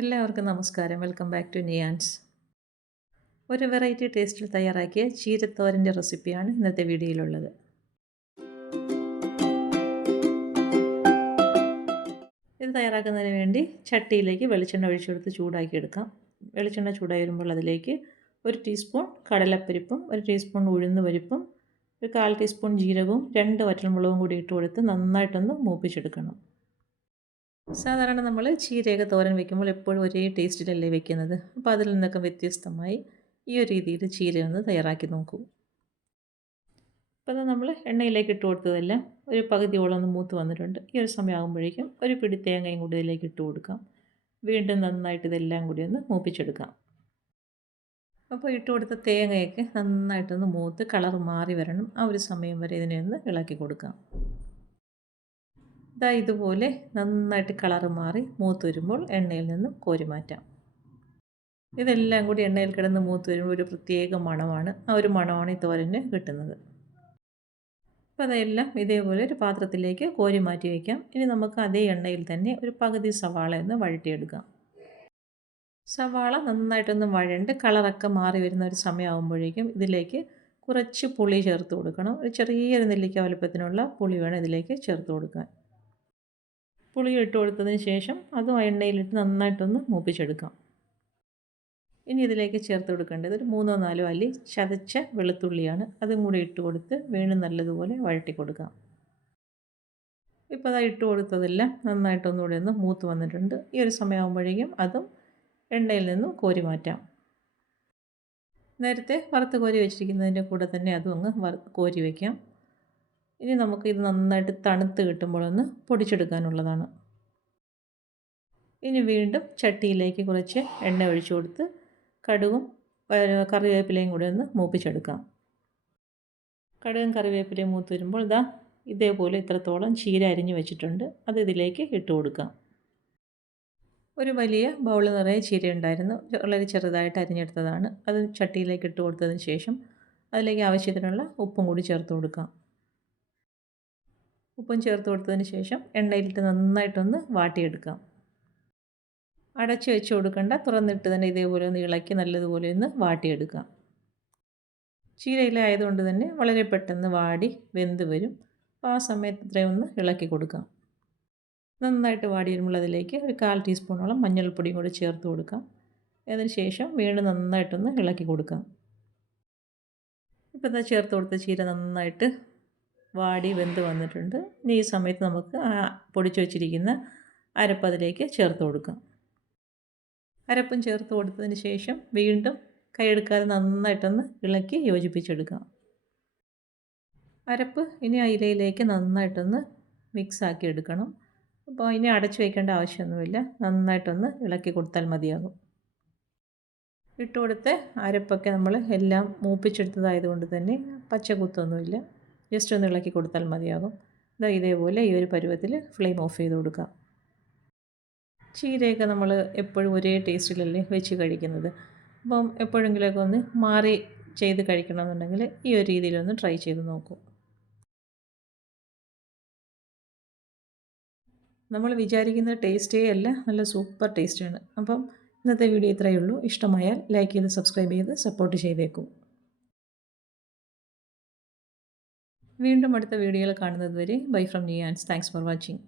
എല്ലാവർക്കും നമസ്കാരം. Welcome back to Niyans. ഒരു വെറൈറ്റി ടേസ്റ്റിൽ തയ്യാറാക്കിയ ചീരത്തോരൻ്റെ റെസിപ്പിയാണ് ഇന്നത്തെ വീഡിയോയിലുള്ളത്. ഇത് തയ്യാറാക്കുന്നതിന് വേണ്ടി ചട്ടിയിലേക്ക് വെളിച്ചെണ്ണ ഒഴിച്ചെടുത്ത് ചൂടാക്കിയെടുക്കാം. വെളിച്ചെണ്ണ ചൂടായി വരുമ്പോൾ അതിലേക്ക് 1 ടീസ്പൂൺ കടലപ്പരിപ്പും 1 ടീസ്പൂൺ ഉഴുന്ന് പരിപ്പും 1/4 ടീസ്പൂൺ ജീരകവും 2 വറ്റൽമുളകും കൂടി ഇട്ട് കൊടുത്ത് നന്നായിട്ടൊന്ന് മൂപ്പിച്ചെടുക്കണം. സാധാരണ നമ്മൾ ചീരയൊക്കെ തോരൻ വെക്കുമ്പോൾ എപ്പോഴും ഒരേ ടേസ്റ്റിലല്ലേ വെക്കുന്നത്. അപ്പോൾ അതിൽ നിന്നൊക്കെ വ്യത്യസ്തമായി ഈ ഒരു രീതിയിൽ ചീര ഒന്ന് തയ്യാറാക്കി നോക്കൂ. അപ്പോൾ നമ്മൾ എണ്ണയിലേക്ക് ഇട്ട് കൊടുത്തതെല്ലാം ഒരു പകുതിയോളം ഒന്ന് മൂത്ത് വന്നിട്ടുണ്ട്. ഈ ഒരു സമയമാകുമ്പോഴേക്കും ഒരു പിടി തേങ്ങയും കൂടി ഇതിലേക്ക് ഇട്ട് കൊടുക്കാം. വീണ്ടും നന്നായിട്ട് ഇതെല്ലാം കൂടി ഒന്ന് മൂപ്പിച്ചെടുക്കാം. അപ്പോൾ ഇട്ട് കൊടുത്ത തേങ്ങയൊക്കെ നന്നായിട്ടൊന്ന് മൂത്ത് കളർ മാറി വരണം. ആ ഒരു സമയം വരെ ഇതിനെ ഒന്ന് ഇളക്കി കൊടുക്കാം. ഇതുപോലെ നന്നായിട്ട് കളറ് മാറി മൂത്ത് വരുമ്പോൾ എണ്ണയിൽ നിന്നും കോരി മാറ്റാം. ഇതെല്ലാം കൂടി എണ്ണയിൽ കിടന്ന് മൂത്ത് വരുമ്പോൾ ഒരു പ്രത്യേക മണമാണ്. ആ ഒരു മണമാണ് ഈ തോരന് കിട്ടുന്നത്. അപ്പോൾ അതെല്ലാം ഇതേപോലെ ഒരു പാത്രത്തിലേക്ക് കോരി മാറ്റി വയ്ക്കാം. ഇനി നമുക്ക് അതേ എണ്ണയിൽ തന്നെ ഒരു പകുതി സവാള ഒന്ന് വഴറ്റിയെടുക്കാം. സവാള നന്നായിട്ടൊന്ന് വഴണ്ട് കളറൊക്കെ മാറി വരുന്ന ഒരു സമയമാകുമ്പോഴേക്കും ഇതിലേക്ക് കുറച്ച് പുളി ചേർത്ത് കൊടുക്കണം. ഒരു ചെറിയൊരു നെല്ലിക്ക വലുപ്പത്തിനുള്ള പുളി വേണം ഇതിലേക്ക് ചേർത്ത് കൊടുക്കാൻ. പുളി ഇട്ട് കൊടുത്തതിന് ശേഷം അതും എണ്ണയിലിട്ട് നന്നായിട്ടൊന്ന് മൂപ്പിച്ചെടുക്കാം. ഇനി ഇതിലേക്ക് ചേർത്ത് കൊടുക്കേണ്ടത് ഒരു 3-4 അല്ലി ചതച്ച വെളുത്തുള്ളിയാണ്. അതും കൂടി ഇട്ട് കൊടുത്ത് വീണ്ടും നല്ലതുപോലെ വഴറ്റി കൊടുക്കാം. ഇപ്പോൾ അത് ഇട്ട് കൊടുത്തതെല്ലാം നന്നായിട്ടൊന്നുകൂടി ഒന്ന് മൂത്ത് വന്നിട്ടുണ്ട്. ഈ ഒരു സമയമാകുമ്പോഴേക്കും അതും എണ്ണയിൽ നിന്നും കോരി മാറ്റാം. നേരത്തെ വറുത്ത് കോരി വെച്ചിരിക്കുന്നതിൻ്റെ കൂടെ തന്നെ അതും അങ്ങ് കോരി വയ്ക്കാം. ഇനി നമുക്ക് ഇത് നന്നായിട്ട് തണുത്ത് കിട്ടുമ്പോഴൊന്ന് പൊടിച്ചെടുക്കാനുള്ളതാണ്. ഇനി വീണ്ടും ചട്ടിയിലേക്ക് കുറച്ച് എണ്ണ ഒഴിച്ചു കൊടുത്ത് കടുകും കറിവേപ്പിലയും കൂടി ഒന്ന് മൂപ്പിച്ചെടുക്കാം. കടുകും കറിവേപ്പിലയും മൂത്ത് വരുമ്പോൾ ഇതേപോലെ ഇത്രത്തോളം ചീര അരിഞ്ഞ് വെച്ചിട്ടുണ്ട്. അത് ഇതിലേക്ക് ഇട്ട് കൊടുക്കാം. ഒരു വലിയ ബൗൾ നിറയെ ചീര ഉണ്ടായിരുന്നു. വളരെ ചെറുതായിട്ട് അരിഞ്ഞെടുത്തതാണ്. അത് ചട്ടിയിലേക്ക് ഇട്ട് കൊടുത്തതിന് ശേഷം അതിലേക്ക് ആവശ്യത്തിനുള്ള ഉപ്പും കൂടി ചേർത്ത് കൊടുക്കാം. ഉപ്പും ചേർത്ത് കൊടുത്തതിന് ശേഷം എണ്ണയിലിട്ട് നന്നായിട്ടൊന്ന് വാട്ടിയെടുക്കാം. അടച്ച് വെച്ച് കൊടുക്കേണ്ട, തുറന്നിട്ട് തന്നെ ഇതേപോലെ ഒന്ന് ഇളക്കി നല്ലതുപോലെ ഒന്ന് വാട്ടിയെടുക്കാം. ചീരയില ആയതുകൊണ്ട് തന്നെ വളരെ പെട്ടെന്ന് വാടി വെന്ത് വരും. അപ്പോൾ ആ സമയത്ത് ഇത്രയും ഒന്ന് ഇളക്കി കൊടുക്കാം. നന്നായിട്ട് വാടി വരുമ്പോൾ അതിലേക്ക് ഒരു 1/4 ടീസ്പൂണോളം മഞ്ഞൾപ്പൊടിയും കൂടി ചേർത്ത് കൊടുക്കാം. അതിന് ശേഷം വീണ്ടും നന്നായിട്ടൊന്ന് ഇളക്കി കൊടുക്കാം. ഇപ്പോൾ ചേർത്ത് കൊടുത്ത ചീര നന്നായിട്ട് വാടി വെന്ത് വന്നിട്ടുണ്ട്. ഇനി ഈ സമയത്ത് നമുക്ക് പൊടിച്ചു വച്ചിരിക്കുന്ന അരപ്പ് അതിലേക്ക് ചേർത്ത് കൊടുക്കാം. അരപ്പും ചേർത്ത് കൊടുത്തതിന് ശേഷം വീണ്ടും കൈയെടുക്കാതെ നന്നായിട്ടൊന്ന് ഇളക്കി യോജിപ്പിച്ചെടുക്കാം. അരപ്പ് ഇനി ആ ഇലയിലേക്ക് നന്നായിട്ടൊന്ന് മിക്സാക്കി എടുക്കണം. അപ്പോൾ ഇനി അടച്ചു വയ്ക്കേണ്ട ആവശ്യമൊന്നുമില്ല. നന്നായിട്ടൊന്ന് ഇളക്കി കൊടുത്താൽ മതിയാകും. ഇട്ട് കൊടുത്ത് അരപ്പൊക്കെ നമ്മൾ എല്ലാം മൂപ്പിച്ചെടുത്തതായതുകൊണ്ട് തന്നെ പച്ചക്കുത്തൊന്നുമില്ല. ജസ്റ്റ് ഒന്ന് ഇളക്കി കൊടുത്താൽ മതിയാകും. ഇതേപോലെ ഈ ഒരു പരുവത്തിൽ ഫ്ലെയിം ഓഫ് ചെയ്ത് കൊടുക്കാം. ചീരയൊക്കെ നമ്മൾ എപ്പോഴും ഒരേ ടേസ്റ്റിലല്ലേ വെച്ച് കഴിക്കുന്നത്. അപ്പം എപ്പോഴെങ്കിലുമൊക്കെ ഒന്ന് മാറി ചെയ്ത് കഴിക്കണമെന്നുണ്ടെങ്കിൽ ഈ ഒരു രീതിയിലൊന്ന് ട്രൈ ചെയ്ത് നോക്കൂ. നമ്മൾ വിചാരിക്കുന്ന ടേസ്റ്റേ അല്ല, നല്ല സൂപ്പർ ടേസ്റ്റാണ്. അപ്പം ഇന്നത്തെ വീഡിയോ ഇത്രയേ ഉള്ളൂ. ഇഷ്ടമായാൽ ലൈക്ക് ചെയ്ത് സബ്സ്ക്രൈബ് ചെയ്ത് സപ്പോർട്ട് ചെയ്തേക്കൂ. വീണ്ടും അടുത്ത വീഡിയോയിൽ കാണുന്നത് വരെ bye from Niyans. Thanks for watching.